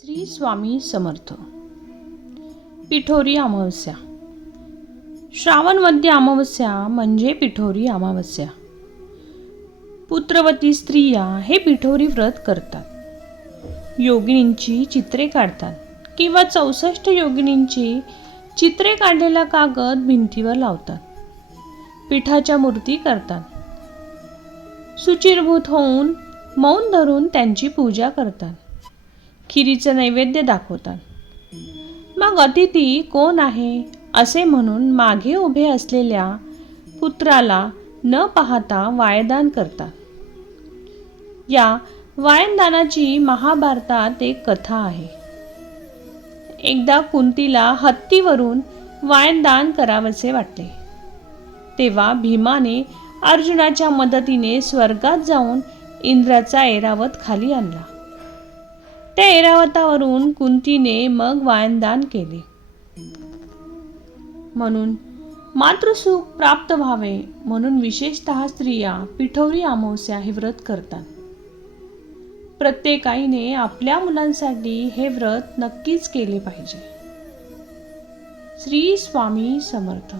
श्री स्वामी समर्थ. पिठोरी अमावस्या. श्रावण मध्य अमावस्या म्हणजे पिठोरी अमावस्या. पुत्रवती स्त्रिया हे पिठोरी व्रत करतात. योगिनींची चित्रे काढतात किंवा चौसष्ट योगिनींची चित्रे काढलेला कागद भिंतीवर लावतात. पिठाच्या मूर्ती करतात. सुचिरभूत होऊन मौन धरून त्यांची पूजा करतात. खिरीचं नैवेद्य दाखवतात. मग अतिथी कोण आहे? असे म्हणून मागे उभे असलेल्या पुत्राला न पाहता वायदान करतात. या वायनदानाची महाभारतात एक कथा आहे. एकदा कुंतीला हत्तीवरून वायनदान करावसे वाटले. तेव्हा भीमाने अर्जुनाच्या मदतीने स्वर्गात जाऊन इंद्राचा ऐरावत खाली आणला. त्या ऐरावतावरून कुंतीने मग वायनदान केले. म्हणून मातृसुख प्राप्त व्हावे म्हणून विशेषतः स्त्रिया पिठोरी अमावस्या हे व्रत करतात. प्रत्येक आईने आपल्या मुलांसाठी हे व्रत नक्कीच केले पाहिजे. श्री स्वामी समर्थ.